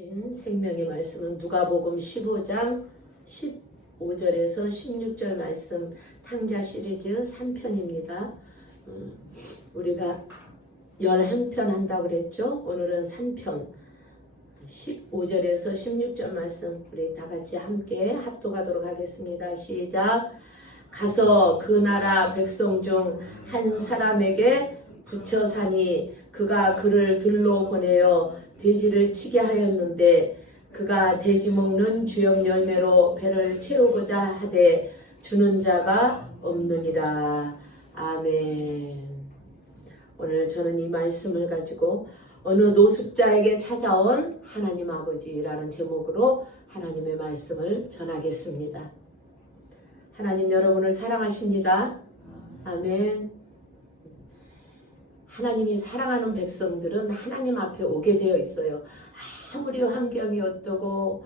생명의 말씀은 누가복음 15장 15절에서 16절 말씀 탕자 시리즈 3편입니다. 우리가 11편 한다고 그랬죠. 오늘은 3편 15절에서 16절 말씀 우리 다같이 함께 합독하도록 하겠습니다. 시작. 가서 그 나라 백성 중 한 사람에게 붙여 사니 그가 그를 들로 보내어 돼지를 치게 하였는데 그가 돼지 먹는 주역 열매로 배를 채우고자 하되 주는 자가 없느니라. 아멘. 오늘 저는 이 말씀을 가지고 어느 노숙자에게 찾아온 하나님 아버지라는 제목으로 하나님의 말씀을 전하겠습니다. 하나님 여러분을 사랑하십니다. 아멘. 하나님이 사랑하는 백성들은 하나님 앞에 오게 되어 있어요. 아무리 환경이 어떠고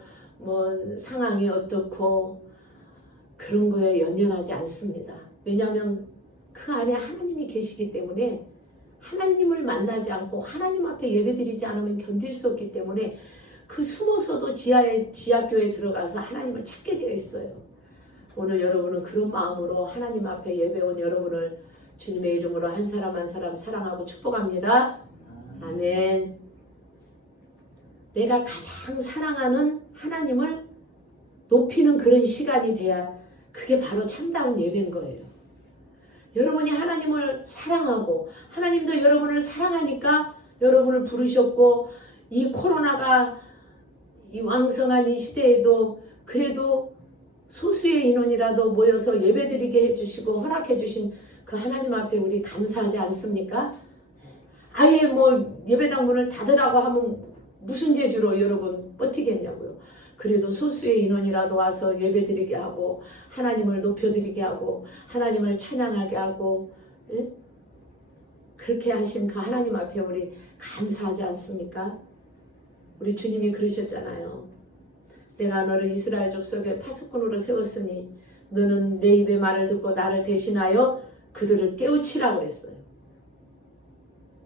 상황이 어떻고 그런 거에 연연하지 않습니다. 왜냐하면 그 안에 하나님이 계시기 때문에 하나님을 만나지 않고 하나님 앞에 예배드리지 않으면 견딜 수 없기 때문에 그 숨어서도 지하교에 들어가서 하나님을 찾게 되어 있어요. 오늘 여러분은 그런 마음으로 하나님 앞에 예배온 여러분을 주님의 이름으로 한 사람 한 사람 사랑하고 축복합니다. 아멘. 내가 가장 사랑하는 하나님을 높이는 그런 시간이 돼야 그게 바로 참다운 예배인 거예요. 여러분이 하나님을 사랑하고 하나님도 여러분을 사랑하니까 여러분을 부르셨고 이 코로나가 이 왕성한 이 시대에도 그래도 소수의 인원이라도 모여서 예배드리게 해주시고 허락해 주신 그 하나님 앞에 우리 감사하지 않습니까? 아예 예배당 문을 닫으라고 하면 무슨 재주로 여러분 버티겠냐고요. 그래도 소수의 인원이라도 와서 예배드리게 하고 하나님을 높여드리게 하고 하나님을 찬양하게 하고 그렇게 하신 그 하나님 앞에 우리 감사하지 않습니까? 우리 주님이 그러셨잖아요. 내가 너를 이스라엘 족속의 파수꾼으로 세웠으니 너는 내 입의 말을 듣고 나를 대신하여 그들을 깨우치라고 했어요.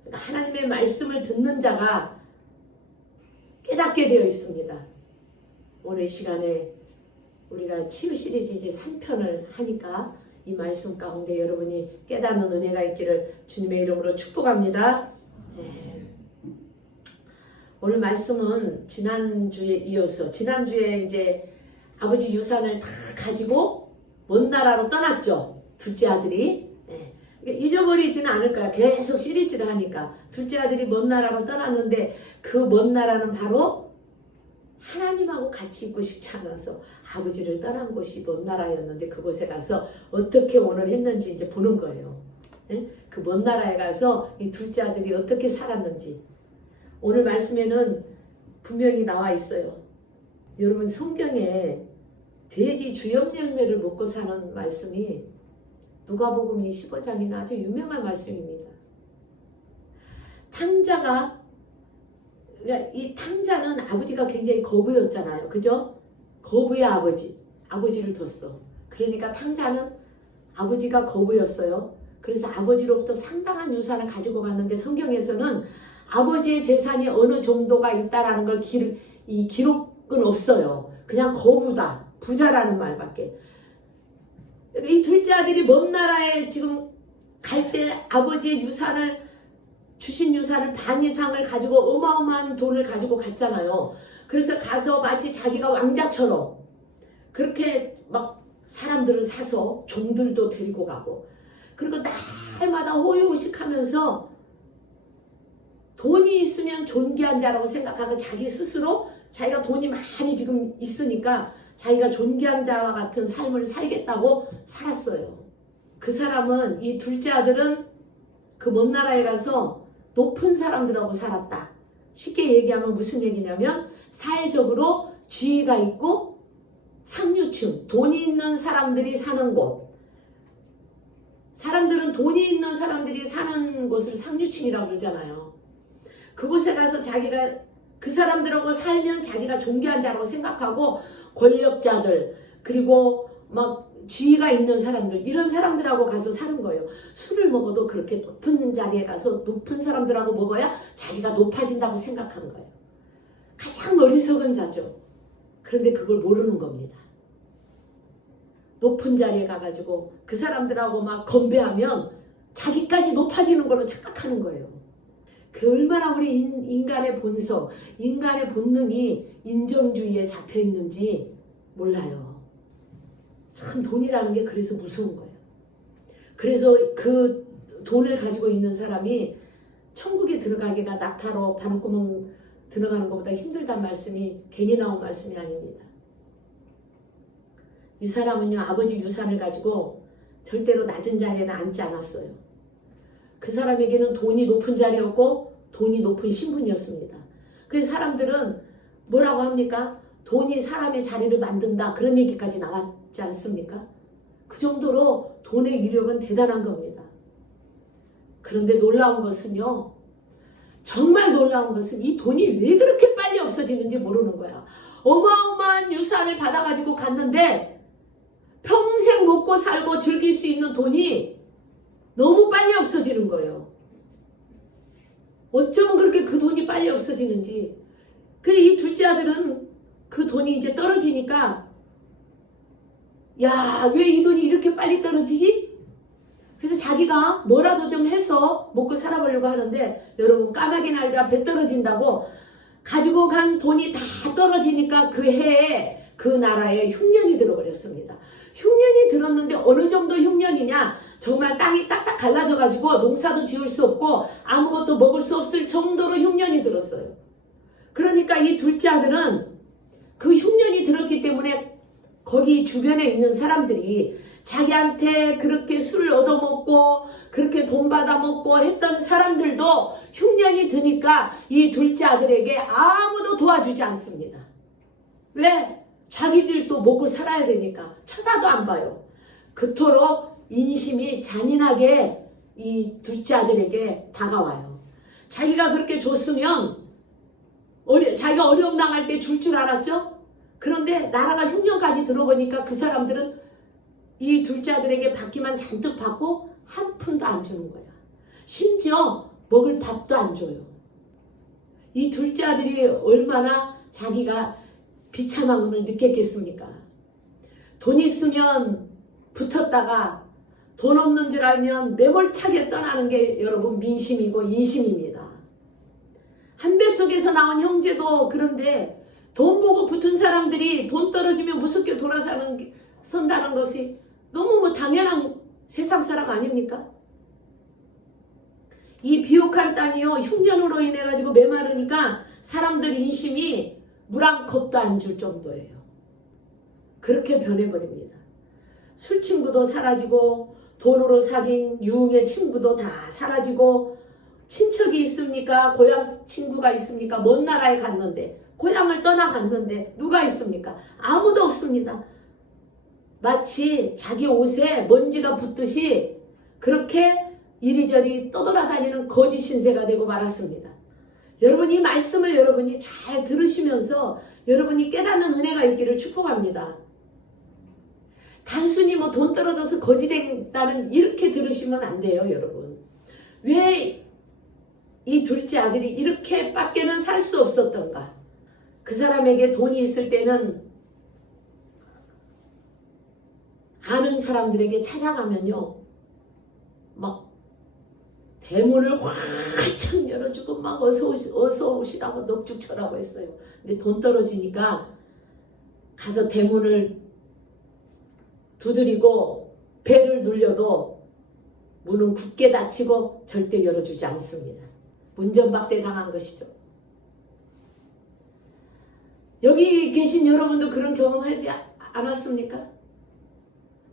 그러니까 하나님의 말씀을 듣는 자가 깨닫게 되어 있습니다. 오늘 이 시간에 우리가 치유 시리즈 이제 3편을 하니까 이 말씀 가운데 여러분이 깨닫는 은혜가 있기를 주님의 이름으로 축복합니다. 오늘 말씀은 지난주에 이어서 지난주에 이제 아버지 유산을 다 가지고 먼 나라로 떠났죠. 둘째 아들이. 잊어버리지는 않을 거야. 계속 시리즈를 하니까. 둘째 아들이 먼 나라로 떠났는데 그 먼 나라는 바로 하나님하고 같이 있고 싶지 않아서 아버지를 떠난 곳이 먼 나라였는데 그곳에 가서 어떻게 오늘 했는지 이제 보는 거예요. 그 먼 나라에 가서 이 둘째 아들이 어떻게 살았는지 오늘 말씀에는 분명히 나와 있어요. 여러분 성경에 돼지 주역 열매를 먹고 사는 말씀이 누가복음 15장에는 아주 유명한 말씀입니다. 탕자가 그러니까 이 탕자는 아버지가 굉장히 거부였잖아요. 그죠? 거부의 아버지를 뒀어. 그러니까 탕자는 아버지가 거부였어요. 그래서 아버지로부터 상당한 유산을 가지고 갔는데 성경에서는 아버지의 재산이 어느 정도가 있다라는 걸 기록은 없어요. 그냥 거부다. 부자라는 말밖에. 이 둘째 아들이 먼 나라에 지금 갈 때 아버지의 주신 유산을 반 이상을 가지고 어마어마한 돈을 가지고 갔잖아요. 그래서 가서 마치 자기가 왕자처럼 그렇게 막 사람들을 사서 종들도 데리고 가고 그리고 날마다 호의호식하면서 돈이 있으면 존귀한 자라고 생각하고 자기 스스로 자기가 돈이 많이 지금 있으니까 자기가 존귀한 자와 같은 삶을 살겠다고 살았어요. 그 사람은 이 둘째 아들은 그 먼 나라에 가서 높은 사람들하고 살았다. 쉽게 얘기하면 무슨 얘기냐면 사회적으로 지위가 있고 상류층, 돈이 있는 사람들이 사는 곳. 사람들은 돈이 있는 사람들이 사는 곳을 상류층이라고 그러잖아요. 그곳에 가서 자기가 그 사람들하고 살면 자기가 존귀한 자라고 생각하고 권력자들 그리고 막 지위가 있는 사람들 이런 사람들하고 가서 사는 거예요. 술을 먹어도 그렇게 높은 자리에 가서 높은 사람들하고 먹어야 자기가 높아진다고 생각하는 거예요. 가장 가장 어리석은 자죠. 그런데 그걸 모르는 겁니다. 높은 자리에 가가지고 그 사람들하고 막 건배하면 자기까지 높아지는 걸로 착각하는 거예요. 그 얼마나 우리 인간의 본성, 인간의 본능이 인정주의에 잡혀 있는지 몰라요. 참 돈이라는 게 그래서 무서운 거예요. 그래서 그 돈을 가지고 있는 사람이 천국에 들어가기가 낙타로 바늘구멍 들어가는 것보다 힘들다는 말씀이 괜히 나온 말씀이 아닙니다. 이 사람은요, 아버지 유산을 가지고 절대로 낮은 자리에는 앉지 않았어요. 그 사람에게는 돈이 높은 자리였고 돈이 높은 신분이었습니다. 그래서 사람들은 뭐라고 합니까? 돈이 사람의 자리를 만든다, 그런 얘기까지 나왔지 않습니까? 그 정도로 돈의 위력은 대단한 겁니다. 그런데 놀라운 것은요, 정말 놀라운 것은 이 돈이 왜 그렇게 빨리 없어지는지 모르는 거야. 어마어마한 유산을 받아가지고 갔는데 평생 먹고 살고 즐길 수 있는 돈이 너무 빨리 없어지는 거예요. 어쩌면 그렇게 그 돈이 빨리 없어지는지. 이 둘째 아들은 그 돈이 이제 떨어지니까, 야, 왜 이 돈이 이렇게 빨리 떨어지지? 그래서 자기가 뭐라도 좀 해서 먹고 살아보려고 하는데, 여러분, 까마귀 날다 배 떨어진다고 가지고 간 돈이 다 떨어지니까 그 해에 그 나라에 흉년이 들어버렸습니다. 흉년이 들었는데 어느 정도 흉년이냐, 정말 땅이 딱딱 갈라져가지고 농사도 지을 수 없고 아무것도 먹을 수 없을 정도로 흉년이 들었어요. 그러니까 이 둘째 아들은 그 흉년이 들었기 때문에 거기 주변에 있는 사람들이 자기한테 그렇게 술을 얻어먹고 그렇게 돈 받아먹고 했던 사람들도 흉년이 드니까 이 둘째 아들에게 아무도 도와주지 않습니다. 왜? 자기들도 먹고 살아야 되니까 쳐다도 안 봐요. 그토록 인심이 잔인하게 이 둘째 아들에게 다가와요. 자기가 그렇게 줬으면 자기가 어려움 당할 때 줄 줄 알았죠? 그런데 나라가 흉년까지 들어보니까 그 사람들은 이 둘째 아들에게 받기만 잔뜩 받고 한 푼도 안 주는 거야. 심지어 먹을 밥도 안 줘요. 이 둘째 아들이 얼마나 자기가 비참함을 느꼈겠습니까? 돈 있으면 붙었다가 돈 없는 줄 알면 매몰차게 떠나는 게 여러분 민심이고 인심입니다. 한 뱃속에서 나온 형제도 그런데 돈 보고 붙은 사람들이 돈 떨어지면 무섭게 선다는 것이 너무 당연한 세상 사람 아닙니까? 이 비옥한 땅이요, 흉년으로 인해 가지고 메마르니까 사람들 인심이 물 한 컵도 안 줄 정도예요. 그렇게 변해버립니다. 술 친구도 사라지고 돈으로 사귄 유흥의 친구도 다 사라지고, 친척이 있습니까? 고향 친구가 있습니까? 먼 나라에 갔는데, 고향을 떠나갔는데 누가 있습니까? 아무도 없습니다. 마치 자기 옷에 먼지가 붙듯이 그렇게 이리저리 떠돌아다니는 거짓 신세가 되고 말았습니다. 여러분, 이 말씀을 여러분이 잘 들으시면서 여러분이 깨닫는 은혜가 있기를 축복합니다. 단순히 돈 떨어져서 거지된다는 이렇게 들으시면 안 돼요, 여러분. 왜 이 둘째 아들이 이렇게 밖에는 살 수 없었던가? 그 사람에게 돈이 있을 때는 아는 사람들에게 찾아가면요, 막 대문을 활짝 열어주고 막 어서 오시라고 넋죽 쳐라고 했어요. 근데 돈 떨어지니까 가서 대문을 두드리고 배를 눌려도 문은 굳게 닫히고 절대 열어주지 않습니다. 문전박대 당한 것이죠. 여기 계신 여러분도 그런 경험하지 않았습니까?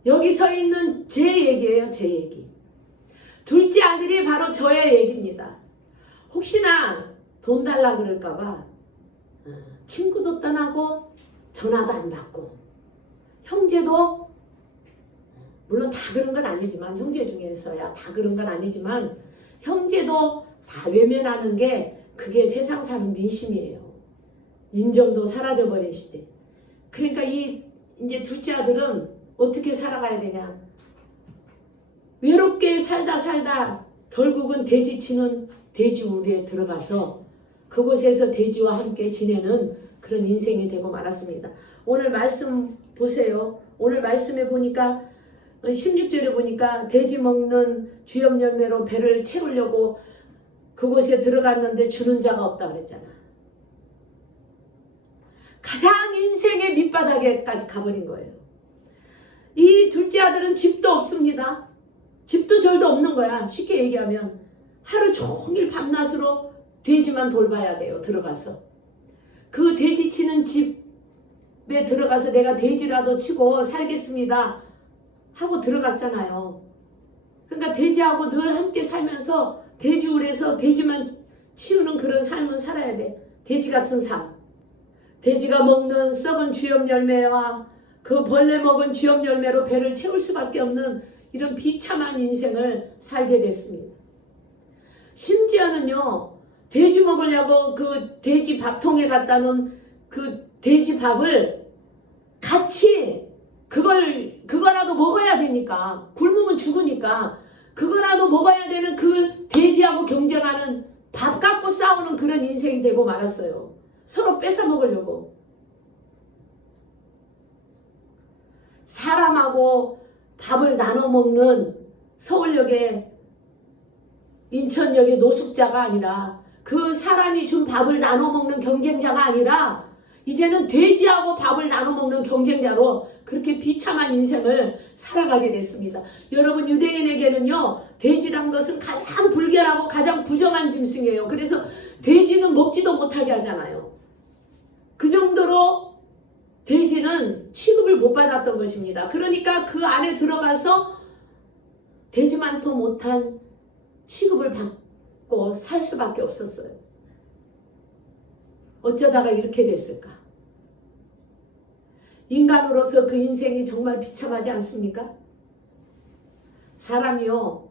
여기 서 있는 제 얘기예요, 제 얘기. 둘째 아들이 바로 저의 얘기입니다. 혹시나 돈 달라 그럴까봐 친구도 떠나고 전화도 안 받고, 형제도 물론 다 그런 건 아니지만, 형제 중에서야 다 그런 건 아니지만 형제도 다 외면하는 게 그게 세상 사는 민심이에요. 인정도 사라져버린 시대. 그러니까 이제 둘째 아들은 어떻게 살아가야 되냐. 외롭게 살다 결국은 돼지치는 돼지우리에 들어가서 그곳에서 돼지와 함께 지내는 그런 인생이 되고 말았습니다. 오늘 말씀 보세요. 오늘 말씀에 보니까 16절에 보니까 돼지 먹는 주엽 열매로 배를 채우려고 그곳에 들어갔는데 주는 자가 없다 그랬잖아. 가장 인생의 밑바닥에까지 가버린 거예요. 이 둘째 아들은 집도 없습니다. 집도 절도 없는 거야. 쉽게 얘기하면 하루 종일 밤낮으로 돼지만 돌봐야 돼요. 들어가서 그 돼지 치는 집에 들어가서 내가 돼지라도 치고 살겠습니다 하고 들어갔잖아요. 그러니까 돼지하고 늘 함께 살면서 돼지울에서 돼지만 치우는 그런 삶을 살아야 돼. 돼지 같은 삶. 돼지가 먹는 썩은 주엽 열매와 그 벌레 먹은 주엽 열매로 배를 채울 수밖에 없는 이런 비참한 인생을 살게 됐습니다. 심지어는요, 돼지 먹으려고 그 돼지 밥통에 갖다 놓은 그 돼지 밥을 같이 그거라도 먹어야 되니까, 굶으면 죽으니까 그거라도 먹어야 되는 그 돼지하고 경쟁하는, 밥 갖고 싸우는 그런 인생이 되고 말았어요. 서로 뺏어 먹으려고. 사람하고 밥을 나눠 먹는 서울역의 인천역의 노숙자가 아니라, 그 사람이 준 밥을 나눠 먹는 경쟁자가 아니라 이제는 돼지하고 밥을 나눠 먹는 경쟁자로 그렇게 비참한 인생을 살아가게 됐습니다. 여러분, 유대인에게는요, 돼지란 것은 가장 불결하고 가장 부정한 짐승이에요. 그래서 돼지는 먹지도 못하게 하잖아요. 그 정도로 돼지는 취급을 못 받았던 것입니다. 그러니까 그 안에 들어가서 돼지만도 못한 취급을 받고 살 수밖에 없었어요. 어쩌다가 이렇게 됐을까? 인간으로서 그 인생이 정말 비참하지 않습니까? 사람이요,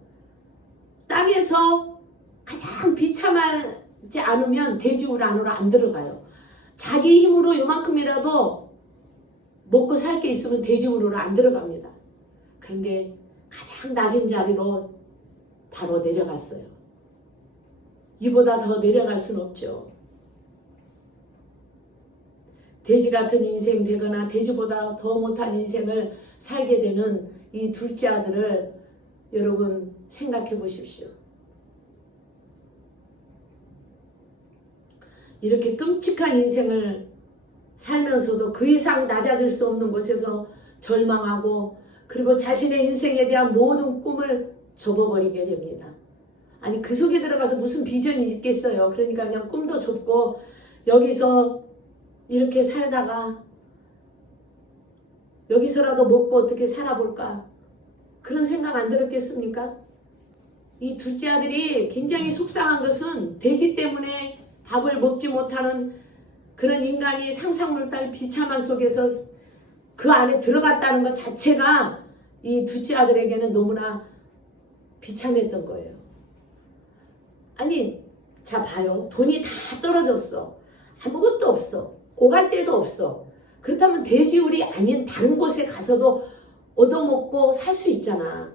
땅에서 가장 비참하지 않으면 돼지울 안으로 안 들어가요. 자기 힘으로 요만큼이라도 먹고 살 게 있으면 돼지울로 안 들어갑니다. 그런데 가장 낮은 자리로 바로 내려갔어요. 이보다 더 내려갈 수는 없죠. 돼지 같은 인생 되거나 돼지보다 더 못한 인생을 살게 되는 이 둘째 아들을 여러분 생각해 보십시오. 이렇게 끔찍한 인생을 살면서도 그 이상 낮아질 수 없는 곳에서 절망하고, 그리고 자신의 인생에 대한 모든 꿈을 접어버리게 됩니다. 아니, 그 속에 들어가서 무슨 비전이 있겠어요. 그러니까 그냥 꿈도 접고 여기서 이렇게 살다가 여기서라도 먹고 어떻게 살아볼까, 그런 생각 안 들었겠습니까? 이 둘째 아들이 굉장히 속상한 것은 돼지 때문에 밥을 먹지 못하는 그런 인간이 상상물 딸 비참한 속에서 그 안에 들어갔다는 것 자체가 이 둘째 아들에게는 너무나 비참했던 거예요. 아니, 자 봐요. 돈이 다 떨어졌어. 아무것도 없어. 오갈 데도 없어. 그렇다면 돼지울이 아닌 다른 곳에 가서도 얻어먹고 살 수 있잖아.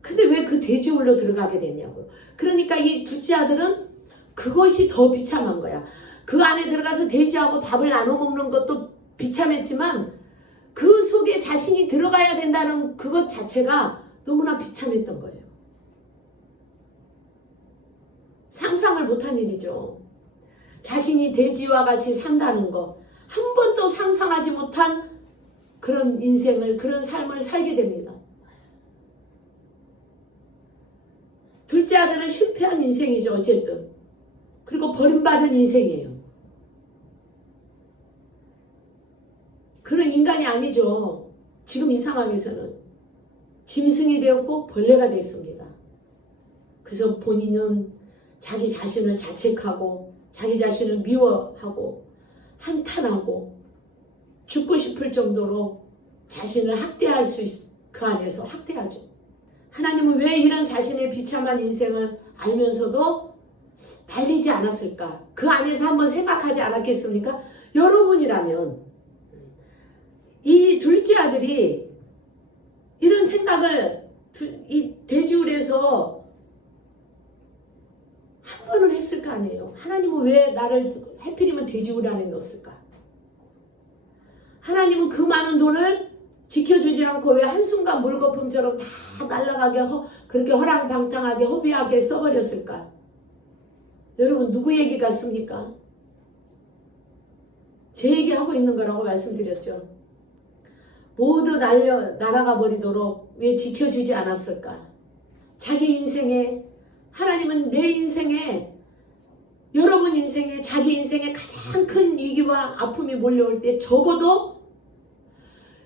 근데 왜 그 돼지울로 들어가게 됐냐고. 그러니까 이 둘째 아들은 그것이 더 비참한 거야. 그 안에 들어가서 돼지하고 밥을 나눠 먹는 것도 비참했지만 그 속에 자신이 들어가야 된다는 그것 자체가 너무나 비참했던 거예요. 상상을 못한 일이죠. 자신이 돼지와 같이 산다는 거, 한 번도 상상하지 못한 그런 인생을, 그런 삶을 살게 됩니다. 둘째 아들은 실패한 인생이죠. 어쨌든. 그리고 버림받은 인생이에요. 그런 인간이 아니죠. 지금 이 상황에서는 짐승이 되었고 벌레가 됐습니다. 그래서 본인은 자기 자신을 자책하고 자기 자신을 미워하고 한탄하고 죽고 싶을 정도로 자신을 학대할 수 그 안에서 학대하죠. 하나님은 왜 이런 자신의 비참한 인생을 알면서도 말리지 않았을까? 그 안에서 한번 생각하지 않았겠습니까? 여러분이라면 이 둘째 아들이 이런 생각을 이 돼지울에서 한 번은 했을 거 아니에요. 하나님은 왜 나를 해필이면 돼지우리 안에 넣었을까? 하나님은 그 많은 돈을 지켜주지 않고 왜 한순간 물거품처럼 다 날아가게 그렇게 허랑방탕하게 허비하게 써버렸을까? 여러분 누구 얘기 같습니까? 제 얘기하고 있는 거라고 말씀드렸죠. 모두 날아가 버리도록 왜 지켜주지 않았을까? 자기 인생에, 하나님은 내 인생에, 여러분 인생에, 자기 인생에 가장 큰 위기와 아픔이 몰려올 때 적어도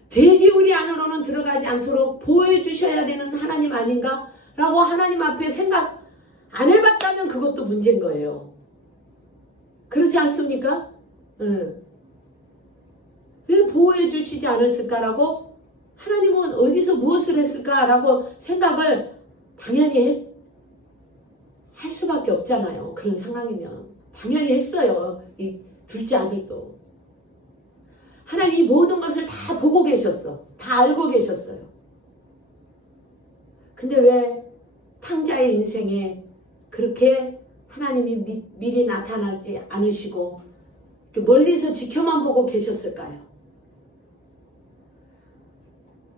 돼지우리 안으로는 들어가지 않도록 보호해 주셔야 되는 하나님 아닌가? 라고 하나님 앞에 생각 안 해봤다면 그것도 문제인 거예요. 그렇지 않습니까? 왜 보호해 주시지 않았을까라고, 하나님은 어디서 무엇을 했을까라고 생각을 당연히 할 수밖에 없잖아요. 그런 상황이면. 당연히 했어요. 이 둘째 아들도. 하나님이 모든 것을 다 보고 계셨어. 다 알고 계셨어요. 근데 왜 탕자의 인생에 그렇게 하나님이 미리 나타나지 않으시고 멀리서 지켜만 보고 계셨을까요?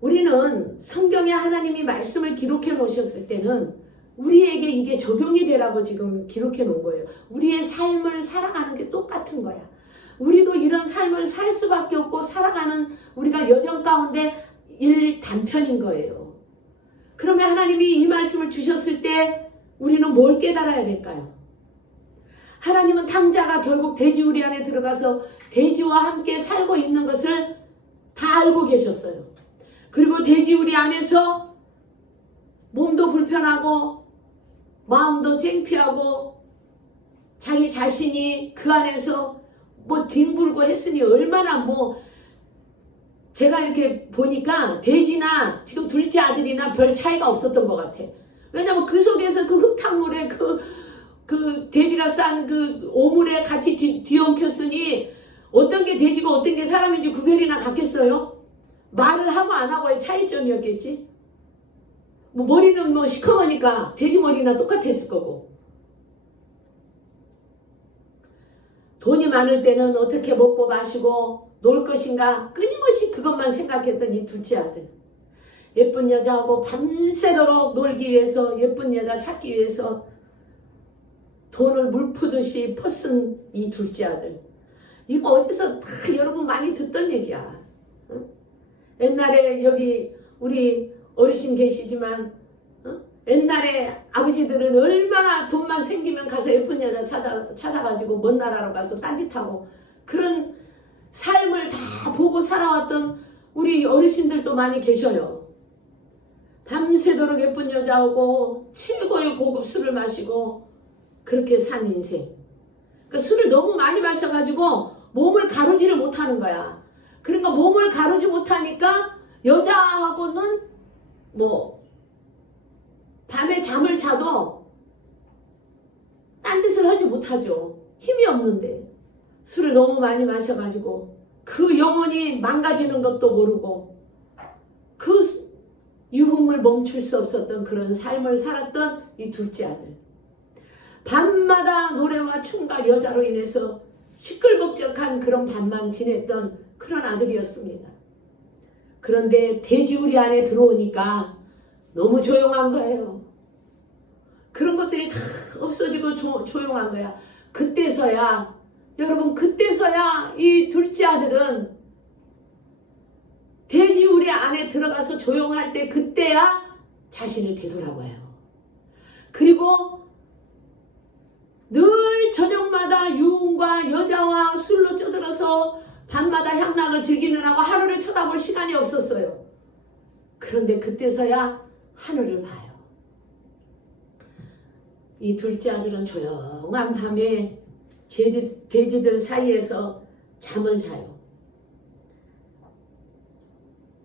우리는 성경에 하나님이 말씀을 기록해 놓으셨을 때는 우리에게 이게 적용이 되라고 지금 기록해 놓은 거예요. 우리의 삶을 살아가는 게 똑같은 거야. 우리도 이런 삶을 살 수밖에 없고 살아가는 우리가 여정 가운데 일단편인 거예요. 그러면 하나님이 이 말씀을 주셨을 때 우리는 뭘 깨달아야 될까요? 하나님은 탕자가 결국 돼지우리 안에 들어가서 돼지와 함께 살고 있는 것을 다 알고 계셨어요. 그리고 돼지우리 안에서 몸도 불편하고 마음도 창피하고 자기 자신이 그 안에서 뒹굴고 했으니 얼마나 제가 이렇게 보니까 돼지나 지금 둘째 아들이나 별 차이가 없었던 것 같아. 왜냐면 그 속에서 그 흙탕물에 그 돼지가 싼 그 오물에 같이 뒤엉켰으니 어떤 게 돼지고 어떤 게 사람인지 구별이나 갔겠어요? 말을 하고 안 하고의 차이점이었겠지? 머리는 시커머니까 돼지 머리나 똑같았을 거고. 돈이 많을 때는 어떻게 먹고 마시고 놀 것인가 끊임없이 그것만 생각했던 이 둘째 아들. 예쁜 여자하고 밤새도록 놀기 위해서, 예쁜 여자 찾기 위해서 돈을 물 푸듯이 퍼쓴 이 둘째 아들. 이거 어디서 다 여러분 많이 듣던 얘기야. 응? 옛날에 여기 우리 어르신 계시지만 옛날에 아버지들은 얼마나 돈만 생기면 가서 예쁜 여자 찾아가지고 먼 나라로 가서 딴짓하고 그런 삶을 다 보고 살아왔던 우리 어르신들도 많이 계셔요. 밤새도록 예쁜 여자하고 최고의 고급 술을 마시고 그렇게 산 인생. 그러니까 술을 너무 많이 마셔가지고 몸을 가루지를 못하는 거야. 그러니까 몸을 가루지 못하니까 여자하고는 밤에 잠을 자도 딴짓을 하지 못하죠. 힘이 없는데. 술을 너무 많이 마셔가지고 그 영혼이 망가지는 것도 모르고 그 유흥을 멈출 수 없었던 그런 삶을 살았던 이 둘째 아들. 밤마다 노래와 춤과 여자로 인해서 시끌벅적한 그런 밤만 지냈던 그런 아들이었습니다. 그런데 돼지우리 안에 들어오니까 너무 조용한 거예요. 그런 것들이 다 없어지고 조용한 거야. 그때서야, 여러분, 그때서야 이 둘째 아들은 돼지우리 안에 들어가서 조용할 때 그때야 자신을 되돌아봐요. 그리고 늘 저녁마다 유흥과 여자와 술로 쩌들어서 밤마다 향락을 즐기느라고 하늘을 쳐다볼 시간이 없었어요. 그런데 그때서야 하늘을 봐요. 이 둘째 아들은 조용한 밤에 돼지들 사이에서 잠을 자요.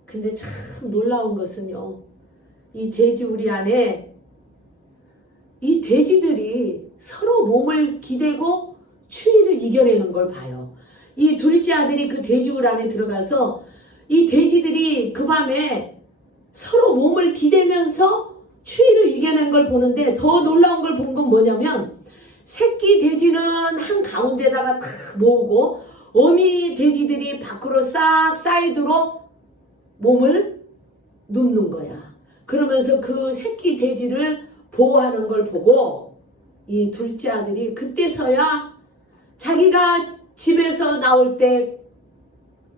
근데 참 놀라운 것은요, 이 돼지우리 안에 이 돼지들이 서로 몸을 기대고 추위를 이겨내는 걸 봐요. 이 둘째 아들이 그 돼지우리 안에 들어가서 이 돼지들이 그 밤에 서로 몸을 기대면서 추위를 이겨낸 걸 보는데 더 놀라운 걸 본 건 뭐냐면 새끼 돼지는 한 가운데다가 다 모으고 어미 돼지들이 밖으로 싹 사이드로 몸을 눕는 거야. 그러면서 그 새끼 돼지를 보호하는 걸 보고 이 둘째 아들이 그때서야 자기가 집에서 나올 때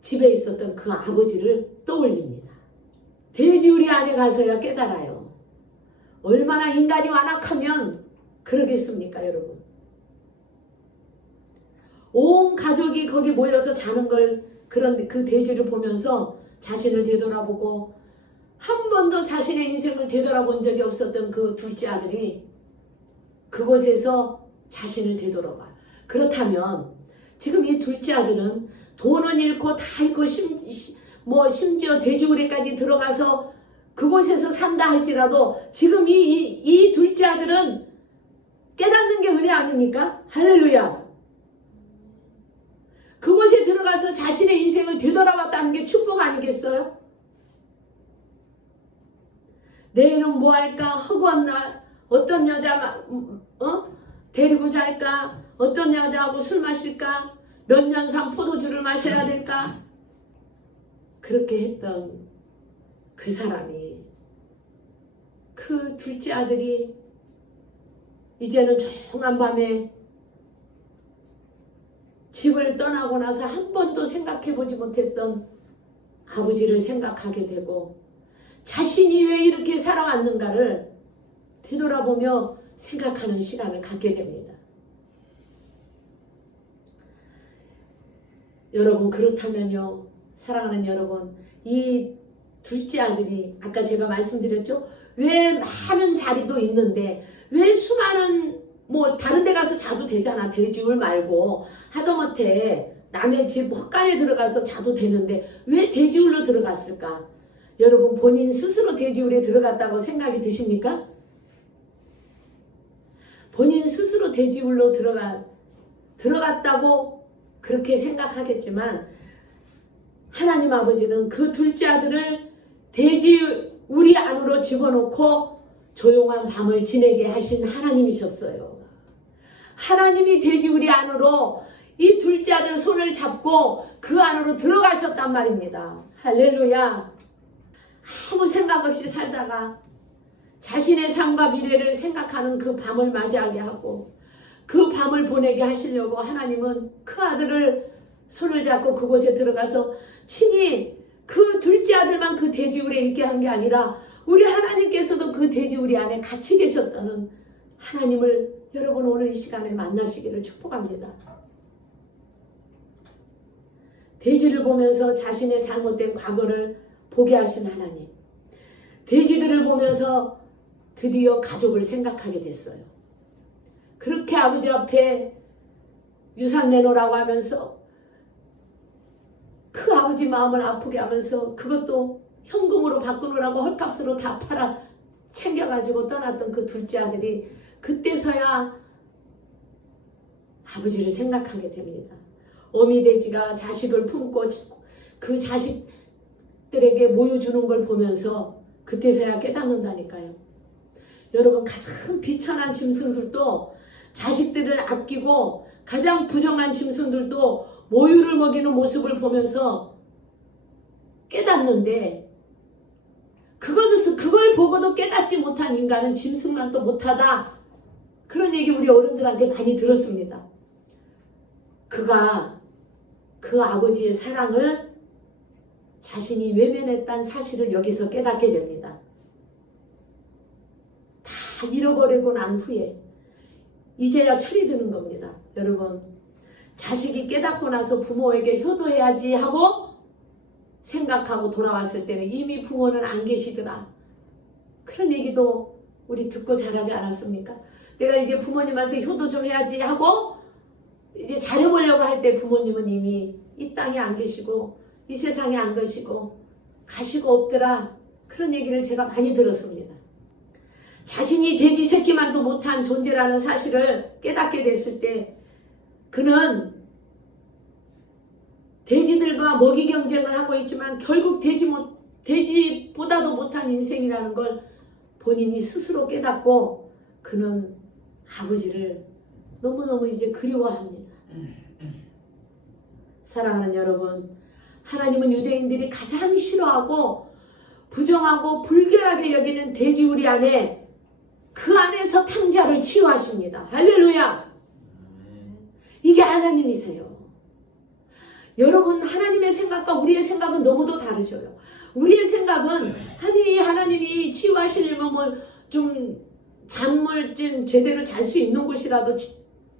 집에 있었던 그 아버지를 떠올립니다. 돼지우리 안에 가서야 깨달아요. 얼마나 인간이 완악하면 그러겠습니까, 여러분? 온 가족이 거기 모여서 자는 걸 그런 그 돼지를 보면서 자신을 되돌아보고 한 번도 자신의 인생을 되돌아본 적이 없었던 그 둘째 아들이 그곳에서 자신을 되돌아봐. 그렇다면 지금 이 둘째 아들은 돈은 잃고 다 잃고 심지어 돼지우리까지 들어가서 그곳에서 산다 할지라도 지금 이 둘째 아들은 깨닫는 게 은혜 아닙니까? 할렐루야. 그곳에 들어가서 자신의 인생을 되돌아봤다는 게 축복 아니겠어요? 내일은 뭐 할까? 허구한 날 어떤 여자 데리고 잘까? 어떤 여자하고 술 마실까? 몇 년상 포도주를 마셔야 될까? 그렇게 했던 그 사람이 그 둘째 아들이 이제는 조용한 밤에 집을 떠나고 나서 한 번도 생각해보지 못했던 아버지를 생각하게 되고 자신이 왜 이렇게 살아왔는가를 되돌아보며 생각하는 시간을 갖게 됩니다. 여러분, 그렇다면요, 사랑하는 여러분, 이 둘째 아들이 아까 제가 말씀드렸죠? 왜 많은 자리도 있는데 왜 수많은 다른 데 가서 자도 되잖아. 돼지울 말고 하다못해 남의 집 헛간에 들어가서 자도 되는데 왜 돼지울로 들어갔을까? 여러분, 본인 스스로 돼지울에 들어갔다고 생각이 드십니까? 본인 스스로 돼지울로 들어갔다고 그렇게 생각하겠지만 하나님 아버지는 그 둘째 아들을 돼지우리 안으로 집어넣고 조용한 밤을 지내게 하신 하나님이셨어요. 하나님이 돼지우리 안으로 이 둘째 아들 손을 잡고 그 안으로 들어가셨단 말입니다. 할렐루야. 아무 생각 없이 살다가 자신의 삶과 미래를 생각하는 그 밤을 맞이하게 하고 그 밤을 보내게 하시려고 하나님은 그 아들을 손을 잡고 그곳에 들어가서 친히 그 둘째 아들만 그 돼지우리에 있게 한 게 아니라 우리 하나님께서도 그 돼지우리 안에 같이 계셨다는 하나님을 여러분 오늘 이 시간에 만나시기를 축복합니다. 돼지를 보면서 자신의 잘못된 과거를 보게 하신 하나님, 돼지들을 보면서 드디어 가족을 생각하게 됐어요. 그렇게 아버지 앞에 유산 내놓으라고 하면서 그 아버지 마음을 아프게 하면서 그것도 현금으로 바꾸느라고 헐값으로 다 팔아 챙겨가지고 떠났던 그 둘째 아들이 그때서야 아버지를 생각하게 됩니다. 어미돼지가 자식을 품고 그 자식들에게 모유 주는 걸 보면서 그때서야 깨닫는다니까요. 여러분, 가장 비천한 짐승들도 자식들을 아끼고 가장 부정한 짐승들도 모유를 먹이는 모습을 보면서 깨닫는데 그걸 보고도 깨닫지 못한 인간은 짐승만 또 못하다. 그런 얘기 우리 어른들한테 많이 들었습니다. 그가 그 아버지의 사랑을 자신이 외면했다는 사실을 여기서 깨닫게 됩니다. 다 잃어버리고 난 후에 이제야 철이 드는 겁니다. 여러분, 자식이 깨닫고 나서 부모에게 효도해야지 하고 생각하고 돌아왔을 때는 이미 부모는 안 계시더라. 그런 얘기도 우리 듣고 자라지 않았습니까? 내가 이제 부모님한테 효도 좀 해야지 하고 이제 잘해보려고 할 때 부모님은 이미 이 땅에 안 계시고 이 세상에 안 계시고 가시고 없더라. 그런 얘기를 제가 많이 들었습니다. 자신이 돼지 새끼만도 못한 존재라는 사실을 깨닫게 됐을 때 그는 돼지들과 먹이 경쟁을 하고 있지만 결국 돼지보다도 못한 인생이라는 걸 본인이 스스로 깨닫고 그는 아버지를 너무너무 이제 그리워합니다. 사랑하는 여러분, 하나님은 유대인들이 가장 싫어하고 부정하고 불결하게 여기는 돼지우리 안에 그 안에서 탕자를 치유하십니다. 할렐루야! 이게 하나님이세요. 여러분, 하나님의 생각과 우리의 생각은 너무도 다르죠. 우리의 생각은 아니 하나님이 치유하시려면 뭐 좀 잠을 좀 제대로 잘 수 있는 곳이라도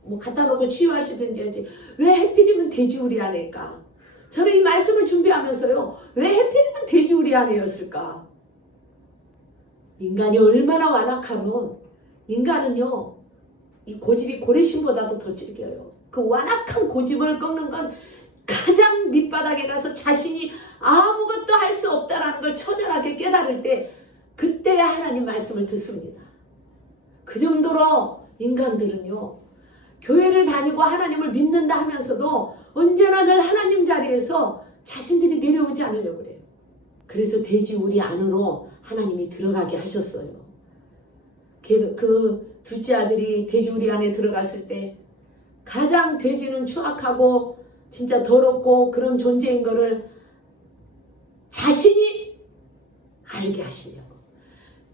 뭐 갖다 놓고 치유하시든지 하지. 왜 하필이면 돼지우리 안에일까? 저는 이 말씀을 준비하면서요. 왜 하필이면 돼지우리 안에였을까? 인간이 얼마나 완악하면 인간은요. 이 고집이 고래심보다도 더 질겨요. 그 완악한 고집을 꺾는 건 가장 밑바닥에 가서 자신이 아무것도 할 수 없다라는 걸 처절하게 깨달을 때 그때야 하나님 말씀을 듣습니다. 그 정도로 인간들은요. 교회를 다니고 하나님을 믿는다 하면서도 언제나 늘 하나님 자리에서 자신들이 내려오지 않으려고 그래요. 그래서 돼지우리 안으로 하나님이 들어가게 하셨어요. 그 둘째 아들이 돼지우리 안에 들어갔을 때 가장 돼지는 추악하고 진짜 더럽고 그런 존재인 거를 자신이 알게 하시려고.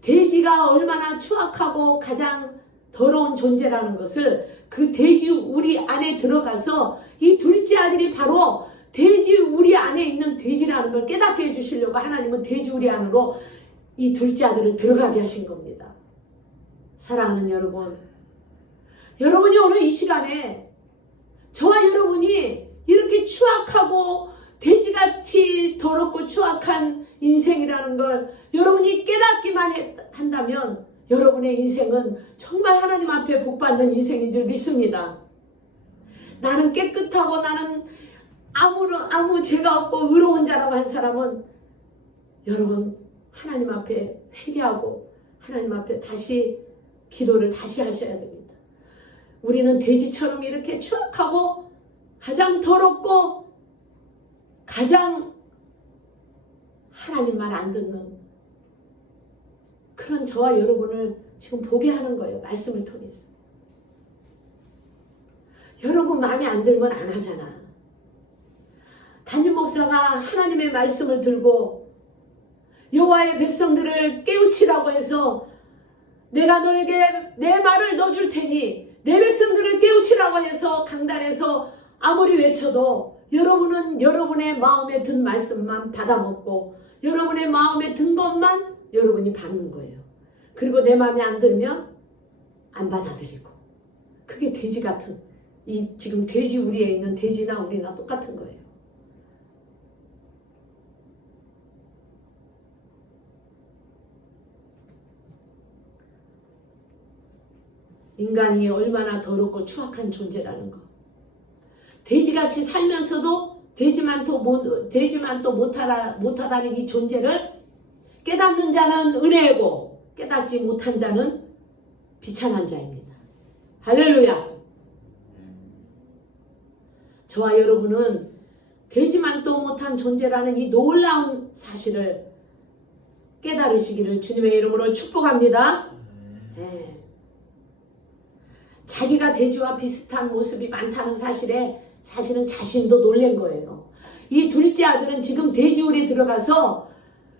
돼지가 얼마나 추악하고 가장 더러운 존재라는 것을 그 돼지우리 안에 들어가서 이 둘째 아들이 바로 돼지우리 안에 있는 돼지라는 걸 깨닫게 해주시려고 하나님은 돼지우리 안으로 이 둘째 아들을 들어가게 하신 겁니다. 사랑하는 여러분, 여러분이 오늘 이 시간에 저와 여러분이 이렇게 추악하고 돼지같이 더럽고 추악한 인생이라는 걸 여러분이 깨닫기만 한다면 여러분의 인생은 정말 하나님 앞에 복받는 인생인 줄 믿습니다. 나는 깨끗하고 나는 아무 죄가 없고 의로운 자라고 한 사람은 여러분 하나님 앞에 회개하고 하나님 앞에 다시 기도를 다시 하셔야 됩니다. 우리는 돼지처럼 이렇게 추악하고 가장 더럽고 가장 하나님 말 안 듣는 그런 저와 여러분을 지금 보게 하는 거예요. 말씀을 통해서. 여러분 마음에 안 들면 안 하잖아. 담임 목사가 하나님의 말씀을 들고 여호와의 백성들을 깨우치라고 해서 내가 너에게 내 말을 넣어줄 테니 내 백성들을 깨우치라고 해서 강단에서 아무리 외쳐도 여러분은 여러분의 마음에 든 말씀만 받아먹고 여러분의 마음에 든 것만 여러분이 받는 거예요. 그리고 내 마음에 안 들면 안 받아들이고. 그게 돼지 같은, 이 지금 돼지우리에 있는 돼지나 우리나 똑같은 거예요. 인간이 얼마나 더럽고 추악한 존재라는 거. 돼지같이 살면서도 돼지만 또 못하다는 이 존재를 깨닫는 자는 은혜고 깨닫지 못한 자는 비참한 자입니다. 할렐루야. 저와 여러분은 되지만 또 못한 존재라는 이 놀라운 사실을 깨달으시기를 주님의 이름으로 축복합니다. 네. 자기가 돼지와 비슷한 모습이 많다는 사실에 사실은 자신도 놀란 거예요. 이 둘째 아들은 지금 돼지우리에 들어가서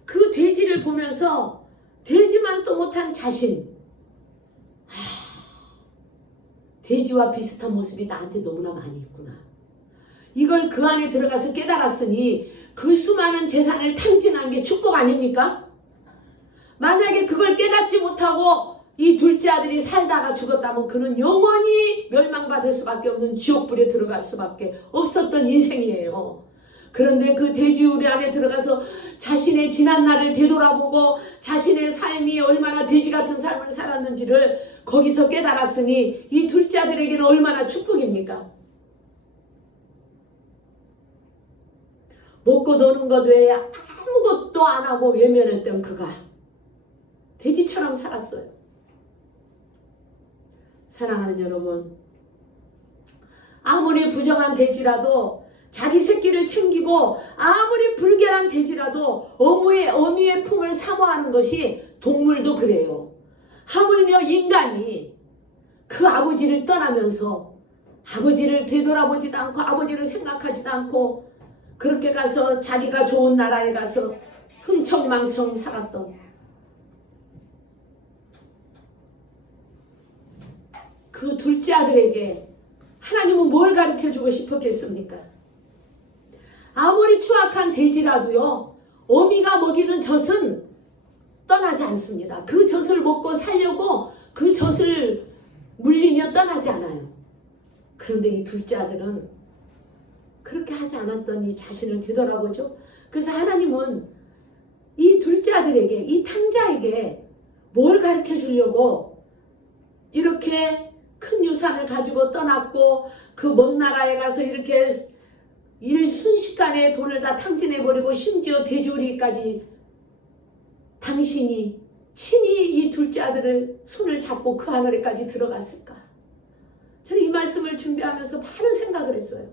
그 돼지를 보면서 돼지만 또 못한 자신, 돼지와 비슷한 모습이 나한테 너무나 많이 있구나. 이걸 그 안에 들어가서 깨달았으니 그 수많은 재산을 탕진한 게 축복 아닙니까? 만약에 그걸 깨닫지 못하고 이 둘째 아들이 살다가 죽었다면 그는 영원히 멸망받을 수밖에 없는 지옥불에 들어갈 수밖에 없었던 인생이에요. 그런데 그 돼지우리 안에 들어가서 자신의 지난 날을 되돌아보고 자신의 삶이 얼마나 돼지 같은 삶을 살았는지를 거기서 깨달았으니 이 둘째 아들에게는 얼마나 축복입니까? 먹고 노는 것 외에 아무것도 안 하고 외면했던 그가 돼지처럼 살았어요. 사랑하는 여러분, 아무리 부정한 돼지라도 자기 새끼를 챙기고 아무리 불결한 돼지라도 어미의 품을 사모하는 것이 동물도 그래요. 하물며 인간이 그 아버지를 떠나면서 아버지를 되돌아보지도 않고 아버지를 생각하지도 않고 그렇게 가서 자기가 좋은 나라에 가서 흥청망청 살았던 그 둘째 아들에게 하나님은 뭘 가르쳐주고 싶었겠습니까? 아무리 추악한 돼지라도요, 어미가 먹이는 젖은 떠나지 않습니다. 그 젖을 먹고 살려고 그 젖을 물리며 떠나지 않아요. 그런데 이 둘째 아들은 그렇게 하지 않았더니 자신을 되돌아보죠. 그래서 하나님은 이 둘째 아들에게, 이 탕자에게 뭘 가르쳐 주려고 이렇게 큰 유산을 가지고 떠났고 그 먼 나라에 가서 이렇게 일순식간에 돈을 다 탕진해버리고 심지어 돼지우리까지 당신이 친히 이 둘째 아들을 손을 잡고 그 하늘에까지 들어갔을까? 저는 이 말씀을 준비하면서 많은 생각을 했어요.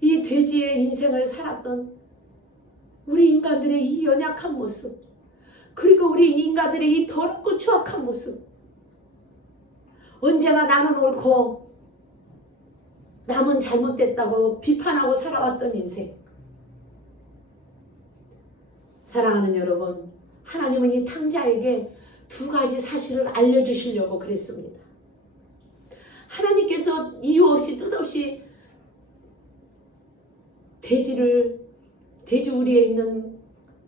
이 돼지의 인생을 살았던 우리 인간들의 이 연약한 모습, 그리고 우리 인간들의 이 더럽고 추악한 모습, 언제나 나는 옳고 남은 잘못됐다고 비판하고 살아왔던 인생. 사랑하는 여러분, 하나님은 이 탕자에게 두 가지 사실을 알려주시려고 그랬습니다. 하나님께서 이유 없이 뜻없이 돼지 우리에 있는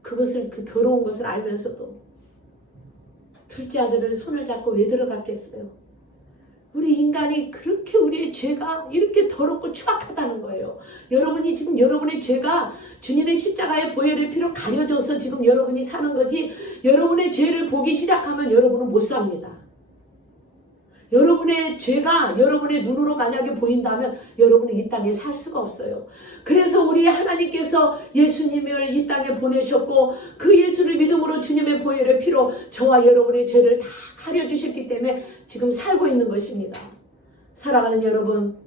그것을, 그 더러운 것을 알면서도 둘째 아들을 손을 잡고 왜 들어갔겠어요? 우리 인간이 그렇게 우리의 죄가 이렇게 더럽고 추악하다는 거예요. 여러분이 지금 여러분의 죄가 주님의 십자가의 보혈의 피로 가려져서 지금 여러분이 사는 거지, 여러분의 죄를 보기 시작하면 여러분은 못 삽니다. 여러분의 죄가 여러분의 눈으로 만약에 보인다면 여러분은 이 땅에 살 수가 없어요. 그래서 우리 하나님께서 예수님을 이 땅에 보내셨고 그 예수를 믿음으로 주님의 보혈의 피로 저와 여러분의 죄를 다 가려주셨기 때문에 지금 살고 있는 것입니다. 사랑하는 여러분,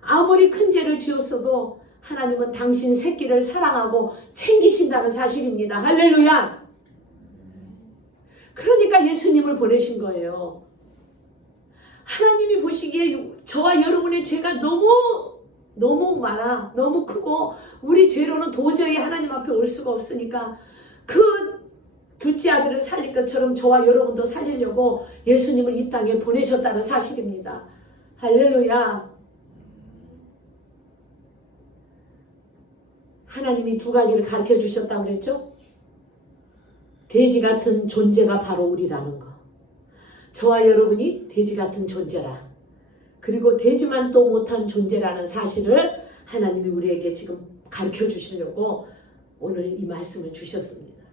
아무리 큰 죄를 지었어도 하나님은 당신 새끼를 사랑하고 챙기신다는 사실입니다. 할렐루야! 그러니까 예수님을 보내신 거예요. 하나님이 보시기에 저와 여러분의 죄가 너무 많아, 너무 크고 우리 죄로는 도저히 하나님 앞에 올 수가 없으니까 그 둘째 아들을 살릴 것처럼 저와 여러분도 살리려고 예수님을 이 땅에 보내셨다는 사실입니다. 할렐루야. 하나님이 두 가지를 가르쳐 주셨다고 그랬죠? 돼지 같은 존재가 바로 우리라는 거. 저와 여러분이 돼지 같은 존재라. 그리고 돼지만 또 못한 존재라는 사실을 하나님이 우리에게 지금 가르쳐 주시려고 오늘 이 말씀을 주셨습니다.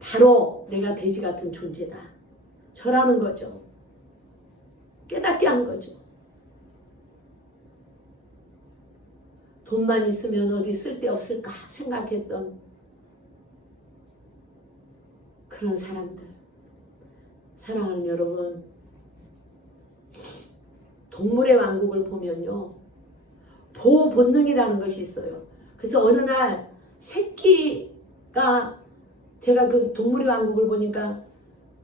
바로 내가 돼지 같은 존재다. 저라는 거죠. 깨닫게 한 거죠. 돈만 있으면 어디 쓸데없을까 생각했던 그런 사람들. 사랑하는 여러분, 동물의 왕국을 보면요, 보호 본능이라는 것이 있어요. 그래서 어느 날 새끼가, 제가 그 동물의 왕국을 보니까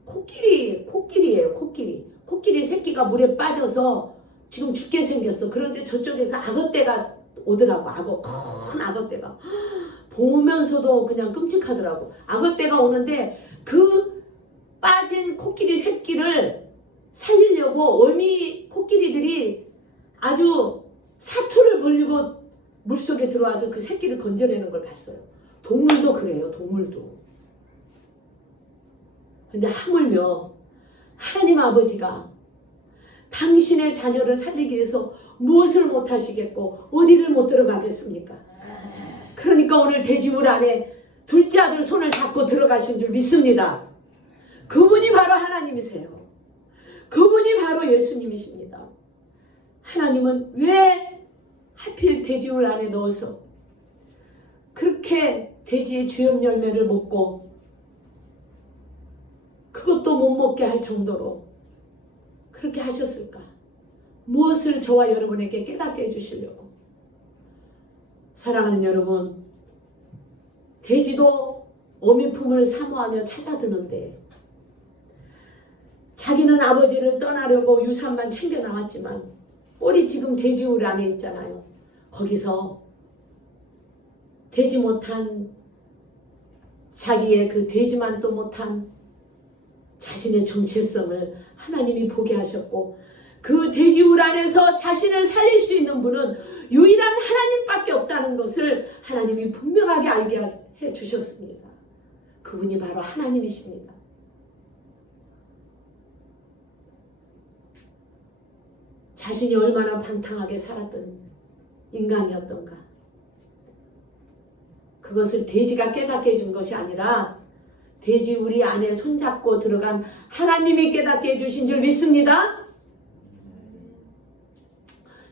코끼리예요. 코끼리 새끼가 물에 빠져서 지금 죽게 생겼어. 그런데 저쪽에서 악어떼가 오더라고. 큰 악어떼가 보면서도 그냥 끔찍하더라고. 악어떼가 오는데 그 빠진 코끼리 새끼를 살리려고 어미 코끼리들이 아주 사투를 벌리고 물속에 들어와서 그 새끼를 건져내는 걸 봤어요. 동물도 그래요. 동물도. 근데 하물며 하나님 아버지가 당신의 자녀를 살리기 위해서 무엇을 못하시겠고 어디를 못 들어가겠습니까? 그러니까 오늘 돼지물 안에 둘째 아들 손을 잡고 들어가신 줄 믿습니다. 그분이 바로 하나님이세요. 그분이 바로 예수님이십니다. 하나님은 왜 하필 돼지울 안에 넣어서 그렇게 돼지의 주엽 열매를 먹고 그것도 못 먹게 할 정도로 그렇게 하셨을까? 무엇을 저와 여러분에게 깨닫게 해주시려고? 사랑하는 여러분, 돼지도 어미 품을 사모하며 찾아드는데 자기는 아버지를 떠나려고 유산만 챙겨 나왔지만 꼴이 지금 돼지우리 안에 있잖아요. 거기서 되지 못한 자기의 그 되지만도 못한 자신의 정체성을 하나님이 보게 하셨고, 그 돼지우리 안에서 자신을 살릴 수 있는 분은 유일한 하나님밖에 없다는 것을 하나님이 분명하게 알게 해 주셨습니다. 그분이 바로 하나님이십니다. 자신이 얼마나 방탕하게 살았던 인간이었던가, 그것을 돼지가 깨닫게 해준 것이 아니라 돼지우리 안에 손잡고 들어간 하나님이 깨닫게 해주신 줄 믿습니다.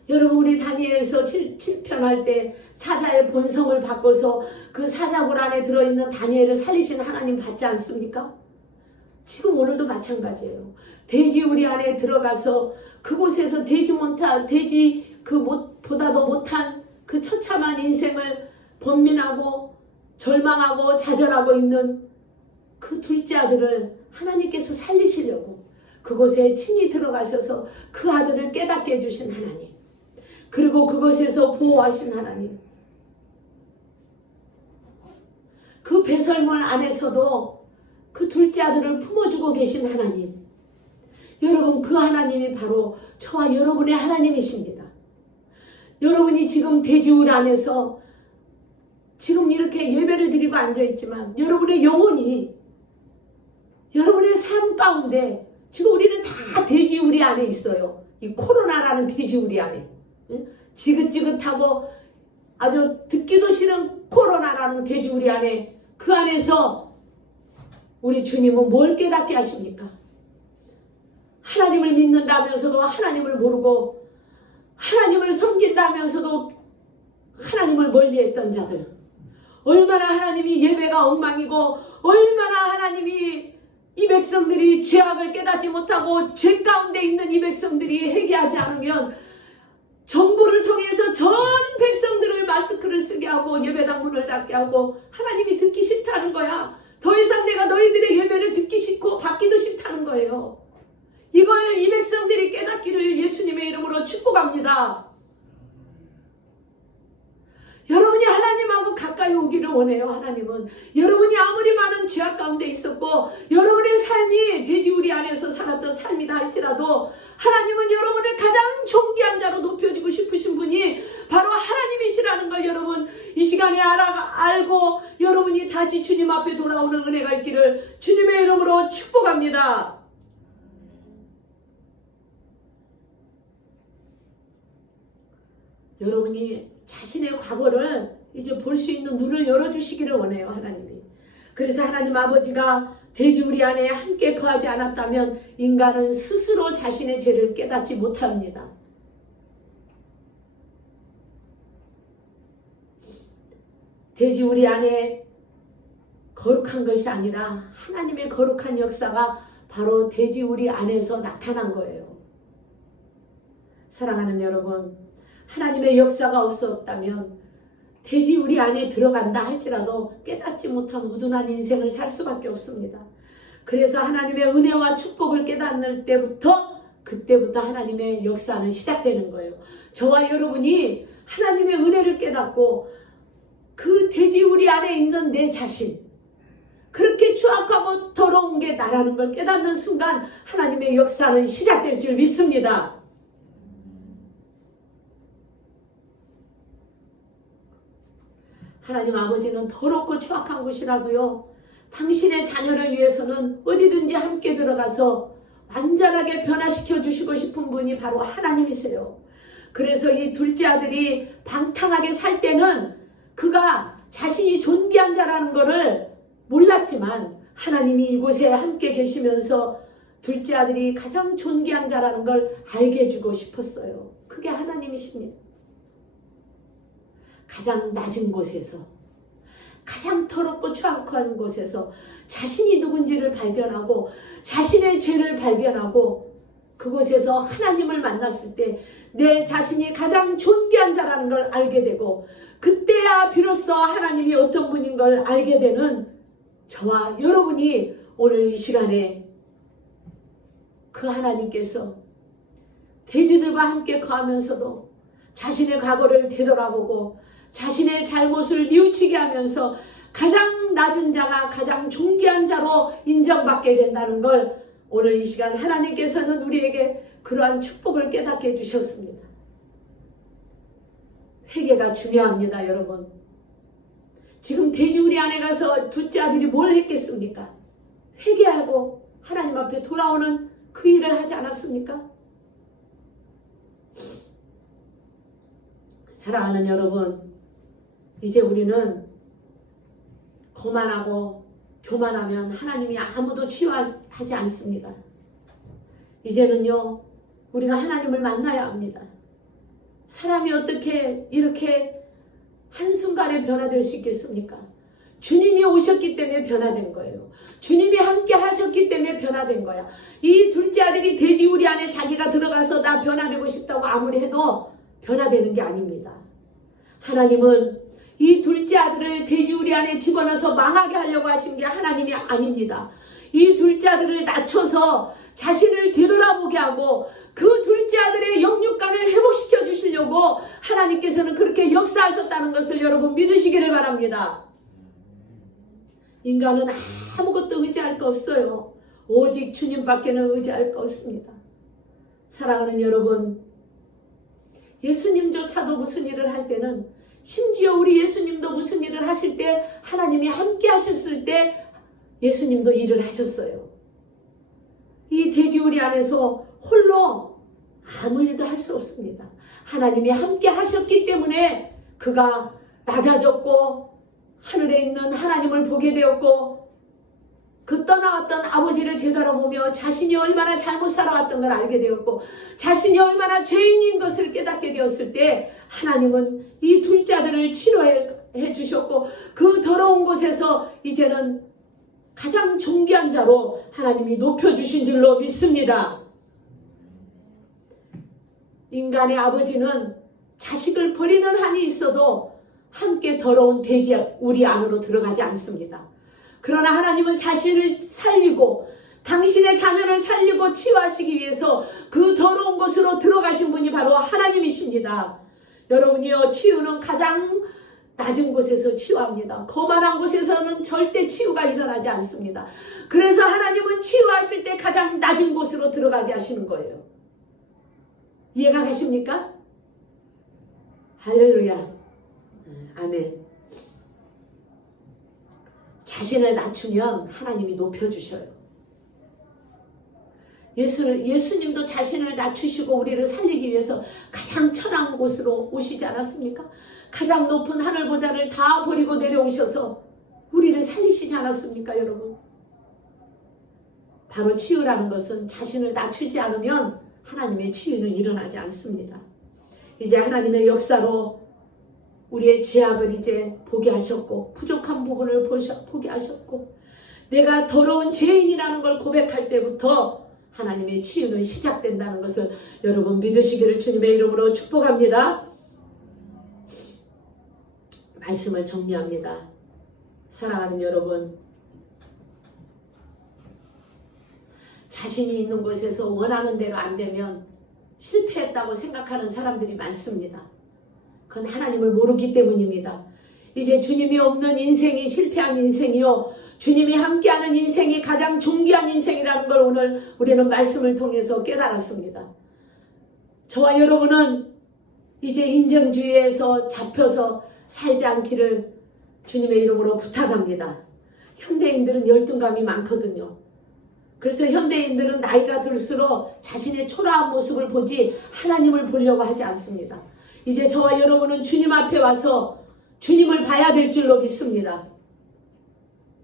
여러분, 우리 다니엘서 7편할 때 사자의 본성을 바꿔서 그 사자굴 안에 들어있는 다니엘을 살리신 하나님 받지 않습니까? 지금 오늘도 마찬가지예요. 돼지우리 안에 들어가서 그곳에서 돼지 보다도 못한 그 처참한 인생을 번민하고 절망하고 좌절하고 있는 그 둘째 아들을 하나님께서 살리시려고 그곳에 친히 들어가셔서 그 아들을 깨닫게 해주신 하나님, 그리고 그곳에서 보호하신 하나님, 그 배설물 안에서도 그 둘째 아들을 품어주고 계신 하나님, 여러분, 그 하나님이 바로 저와 여러분의 하나님이십니다. 여러분이 지금 돼지우리 안에서 지금 이렇게 예배를 드리고 앉아있지만 여러분의 영혼이, 여러분의 삶 가운데 지금 우리는 다 돼지우리 안에 있어요. 이 코로나라는 돼지우리 안에. 지긋지긋하고 아주 듣기도 싫은 코로나라는 돼지우리 안에, 그 안에서 우리 주님은 뭘 깨닫게 하십니까? 하나님을 믿는다면서도 하나님을 모르고, 하나님을 섬긴다면서도 하나님을 멀리했던 자들, 얼마나 하나님이 예배가 엉망이고, 얼마나 하나님이 이 백성들이 죄악을 깨닫지 못하고 죄 가운데 있는 이 백성들이 회개하지 않으면 정부를 통해서 전 백성들을 마스크를 쓰게 하고 예배당 문을 닫게 하고, 하나님이 듣기 싫다는 거야. 더 이상 내가 너희들의 예배를 듣기 싫고 받기도 싫다는 거예요. 이걸 이 백성들이 깨닫기를 예수님의 이름으로 축복합니다. 여러분이 하나님하고 가까이 오기를 원해요. 하나님은 여러분이 아무리 많은 죄악 가운데 있었고 여러분의 삶이 돼지우리 안에서 살았던 삶이다 할지라도, 하나님은 여러분을 가장 존귀한 자로 높여주고 싶으신 분이 바로 하나님이시라는 걸 여러분 이 시간에 알고 여러분이 다시 주님 앞에 돌아오는 은혜가 있기를 주님의 이름으로 축복합니다. 여러분이 자신의 과거를 이제 볼 수 있는 눈을 열어주시기를 원해요. 하나님이. 그래서 하나님 아버지가 돼지우리 안에 함께 거하지 않았다면 인간은 스스로 자신의 죄를 깨닫지 못합니다. 돼지우리 안에 거룩한 것이 아니라 하나님의 거룩한 역사가 바로 돼지우리 안에서 나타난 거예요. 사랑하는 여러분, 하나님의 역사가 없었다면 돼지우리 안에 들어간다 할지라도 깨닫지 못한 우둔한 인생을 살 수밖에 없습니다. 그래서 하나님의 은혜와 축복을 깨닫는 때부터, 그때부터 하나님의 역사는 시작되는 거예요. 저와 여러분이 하나님의 은혜를 깨닫고 그 돼지우리 안에 있는 내 자신, 그렇게 추악하고 더러운 게 나라는 걸 깨닫는 순간 하나님의 역사는 시작될 줄 믿습니다. 하나님 아버지는 더럽고 추악한 곳이라도요, 당신의 자녀를 위해서는 어디든지 함께 들어가서 완전하게 변화시켜 주시고 싶은 분이 바로 하나님이세요. 그래서 이 둘째 아들이 방탕하게 살 때는 그가 자신이 존귀한 자라는 것을 몰랐지만 하나님이 이곳에 함께 계시면서 둘째 아들이 가장 존귀한 자라는 걸 알게 해주고 싶었어요. 그게 하나님이십니다. 가장 낮은 곳에서, 가장 더럽고 추악한 곳에서 자신이 누군지를 발견하고 자신의 죄를 발견하고 그곳에서 하나님을 만났을 때 내 자신이 가장 존귀한 자라는 걸 알게 되고, 그때야 비로소 하나님이 어떤 분인 걸 알게 되는 저와 여러분이 오늘 이 시간에 그 하나님께서 돼지들과 함께 거하면서도 자신의 과거를 되돌아보고 자신의 잘못을 뉘우치게 하면서 가장 낮은 자가 가장 존귀한 자로 인정받게 된다는 걸 오늘 이 시간 하나님께서는 우리에게 그러한 축복을 깨닫게 해주셨습니다. 회개가 중요합니다, 여러분. 지금 돼지우리 안에 가서 둘째 아들이 뭘 했겠습니까? 회개하고 하나님 앞에 돌아오는 그 일을 하지 않았습니까? 사랑하는 여러분, 이제 우리는 거만하고 교만하면 하나님이 아무도 치유하지 않습니다. 이제는요, 우리가 하나님을 만나야 합니다. 사람이 어떻게 이렇게 한순간에 변화될 수 있겠습니까? 주님이 오셨기 때문에 변화된 거예요. 주님이 함께 하셨기 때문에 변화된 거야. 이 둘째 아들이 돼지우리 안에 자기가 들어가서 나 변화되고 싶다고 아무리 해도 변화되는 게 아닙니다. 하나님은 이 둘째 아들을 돼지우리 안에 집어넣어서 망하게 하려고 하신 게 하나님이 아닙니다. 이 둘째 아들을 낮춰서 자신을 되돌아보게 하고 그 둘째 아들의 영육간을 회복시켜 주시려고 하나님께서는 그렇게 역사하셨다는 것을 여러분 믿으시기를 바랍니다. 인간은 아무것도 의지할 거 없어요. 오직 주님밖에는 의지할 거 없습니다. 사랑하는 여러분, 예수님조차도 무슨 일을 할 때는, 심지어 우리 예수님도 무슨 일을 하실 때 하나님이 함께 하셨을 때 예수님도 일을 하셨어요. 이 돼지우리 안에서 홀로 아무 일도 할 수 없습니다. 하나님이 함께 하셨기 때문에 그가 낮아졌고 하늘에 있는 하나님을 보게 되었고 그 떠나왔던 아버지를 되돌아보며 자신이 얼마나 잘못 살아왔던 걸 알게 되었고 자신이 얼마나 죄인인 것을 깨닫게 되었을 때 하나님은 이 둘째 아들을 치료해 주셨고 그 더러운 곳에서 이제는 가장 존귀한 자로 하나님이 높여주신 줄로 믿습니다. 인간의 아버지는 자식을 버리는 한이 있어도 함께 더러운 돼지우리 안으로 들어가지 않습니다. 그러나 하나님은 자신을 살리고 당신의 자녀를 살리고 치유하시기 위해서 그 더러운 곳으로 들어가신 분이 바로 하나님이십니다. 여러분이요, 치유는 가장 낮은 곳에서 치유합니다. 거만한 곳에서는 절대 치유가 일어나지 않습니다. 그래서 하나님은 치유하실 때 가장 낮은 곳으로 들어가게 하시는 거예요. 이해가 가십니까? 할렐루야. 아멘. 자신을 낮추면 하나님이 높여주셔요. 예수님도 자신을 낮추시고 우리를 살리기 위해서 가장 천한 곳으로 오시지 않았습니까? 가장 높은 하늘 보좌를 다 버리고 내려오셔서 우리를 살리시지 않았습니까, 여러분? 바로 치유라는 것은 자신을 낮추지 않으면 하나님의 치유는 일어나지 않습니다. 이제 하나님의 역사로 우리의 죄악을 이제 보게 하셨고 부족한 부분을 보게 하셨고 내가 더러운 죄인이라는 걸 고백할 때부터 하나님의 치유는 시작된다는 것을 여러분 믿으시기를 주님의 이름으로 축복합니다. 말씀을 정리합니다. 사랑하는 여러분, 자신이 있는 곳에서 원하는 대로 안 되면 실패했다고 생각하는 사람들이 많습니다. 그건 하나님을 모르기 때문입니다. 이제 주님이 없는 인생이 실패한 인생이요, 주님이 함께하는 인생이 가장 존귀한 인생이라는 걸 오늘 우리는 말씀을 통해서 깨달았습니다. 저와 여러분은 이제 인정주의에서 잡혀서 살지 않기를 주님의 이름으로 부탁합니다. 현대인들은 열등감이 많거든요. 그래서 현대인들은 나이가 들수록 자신의 초라한 모습을 보지 하나님을 보려고 하지 않습니다. 이제 저와 여러분은 주님 앞에 와서 주님을 봐야 될 줄로 믿습니다.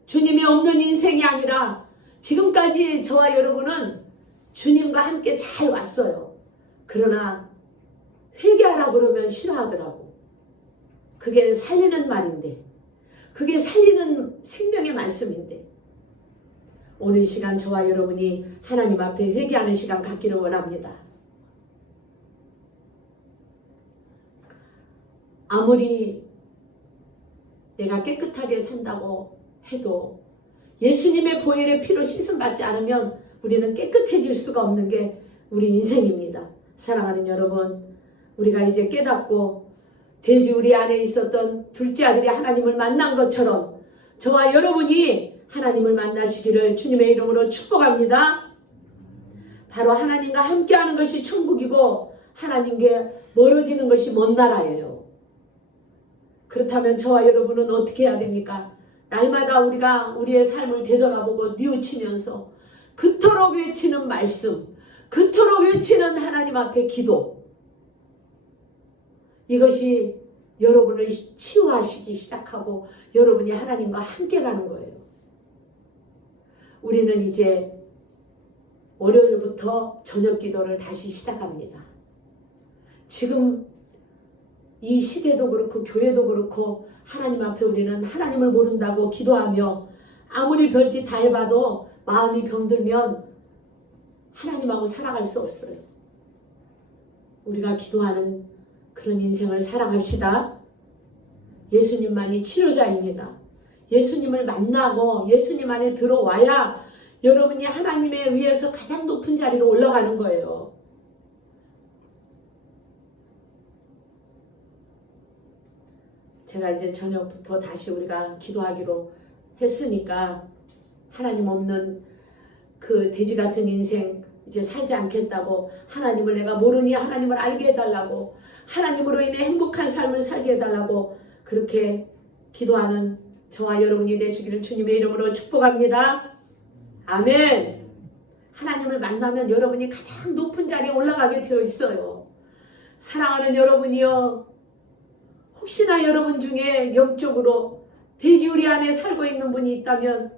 주님이 없는 인생이 아니라 지금까지 저와 여러분은 주님과 함께 잘 왔어요. 그러나 회개하라고 그러면 싫어하더라고. 그게 살리는 말인데, 그게 살리는 생명의 말씀인데, 오늘 시간 저와 여러분이 하나님 앞에 회개하는 시간 갖기를 원합니다. 아무리 내가 깨끗하게 산다고 해도 예수님의 보혈의 피로 씻음받지 않으면 우리는 깨끗해질 수가 없는 게 우리 인생입니다. 사랑하는 여러분, 우리가 이제 깨닫고 돼지 우리 안에 있었던 둘째 아들이 하나님을 만난 것처럼 저와 여러분이 하나님을 만나시기를 주님의 이름으로 축복합니다. 바로 하나님과 함께하는 것이 천국이고 하나님께 멀어지는 것이 먼 나라예요. 그렇다면 저와 여러분은 어떻게 해야 됩니까? 날마다 우리가 우리의 삶을 되돌아보고 뉘우치면서 그토록 외치는 말씀, 그토록 외치는 하나님 앞에 기도, 이것이 여러분을 치유하시기 시작하고 여러분이 하나님과 함께 가는 거예요. 우리는 이제 월요일부터 저녁 기도를 다시 시작합니다. 지금 이 시대도 그렇고 교회도 그렇고 하나님 앞에 우리는 하나님을 모른다고 기도하며 아무리 별짓 다 해봐도 마음이 병들면 하나님하고 살아갈 수 없어요. 우리가 기도하는 그런 인생을 살아갑시다. 예수님만이 치료자입니다. 예수님을 만나고 예수님 안에 들어와야 여러분이 하나님에 의해서 가장 높은 자리로 올라가는 거예요. 제가 이제 저녁부터 다시 우리가 기도하기로 했으니까 하나님 없는 그 돼지 같은 인생 이제 살지 않겠다고, 하나님을 내가 모르니 하나님을 알게 해달라고, 하나님으로 인해 행복한 삶을 살게 해달라고 그렇게 기도하는 저와 여러분이 되시기를 주님의 이름으로 축복합니다. 아멘. 하나님을 만나면 여러분이 가장 높은 자리에 올라가게 되어 있어요. 사랑하는 여러분이여, 혹시나 여러분 중에 영적으로 돼지우리 안에 살고 있는 분이 있다면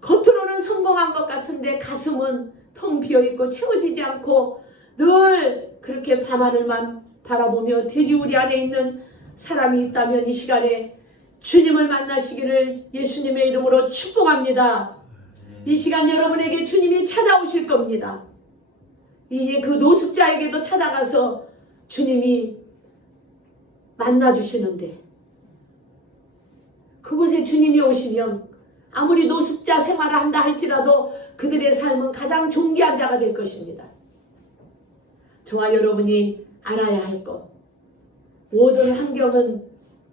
겉으로는 성공한 것 같은데 가슴은 텅 비어있고 채워지지 않고 늘 그렇게 밤하늘만 바라보며 돼지우리 안에 있는 사람이 있다면 이 시간에 주님을 만나시기를 예수님의 이름으로 축복합니다. 이 시간 여러분에게 주님이 찾아오실 겁니다. 이제 그 노숙자에게도 찾아가서 주님이 만나주시는데, 그곳에 주님이 오시면 아무리 노숙자 생활을 한다 할지라도 그들의 삶은 가장 존귀한 자가 될 것입니다. 저와 여러분이 알아야 할 것, 모든 환경은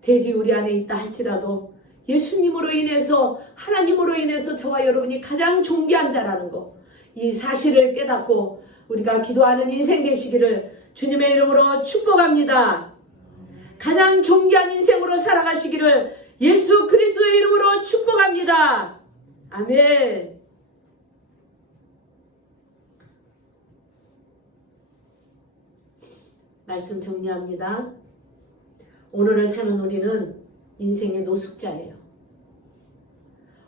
돼지 우리 안에 있다 할지라도 예수님으로 인해서, 하나님으로 인해서 저와 여러분이 가장 존귀한 자라는 것, 이 사실을 깨닫고 우리가 기도하는 인생 되시기를 주님의 이름으로 축복합니다. 가장 존귀한 인생으로 살아가시기를 예수 그리스도의 이름으로 축복합니다. 아멘. 말씀 정리합니다. 오늘을 사는 우리는 인생의 노숙자예요.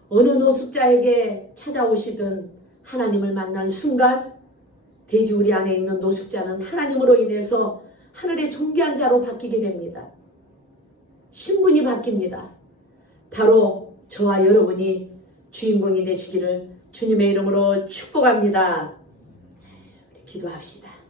어느 노숙자에게 찾아오시든 하나님을 만난 순간 돼지 우리 안에 있는 노숙자는 하나님으로 인해서 하늘의 존귀한 자로 바뀌게 됩니다. 신분이 바뀝니다. 바로 저와 여러분이 주인공이 되시기를 주님의 이름으로 축복합니다. 우리 기도합시다.